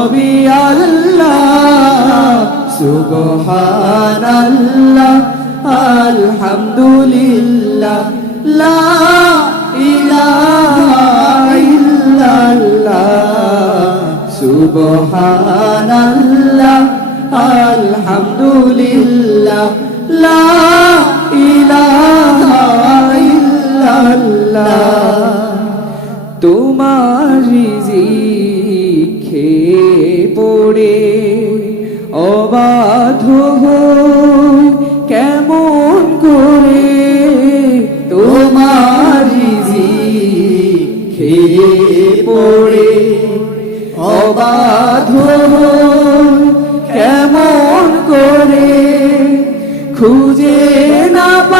সবই আল্লাহ, সুবহানাল্লাহ, আলহামদুলিল্লাহ, লা ইলাহা ইল্লাল্লাহ, সুবহানাল্লাহ, আলহামদুলিল্লাহ, লা ইলাহা ইল্লাল্লাহ। তোমার রিজিক খেয়ে পড়ে অবাধ কেমন করে তোমার খেয়ে পড়ে। অবাধ কেমন করে খুঁজে না পাই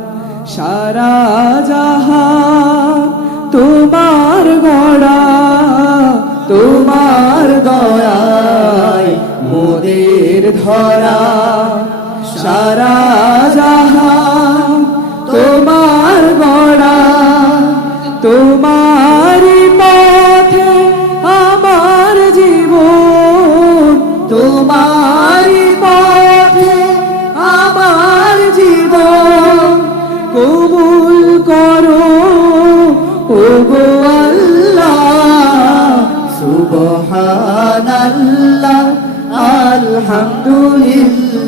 সারা যাহা তোমার গড়া তোমার দয়ায়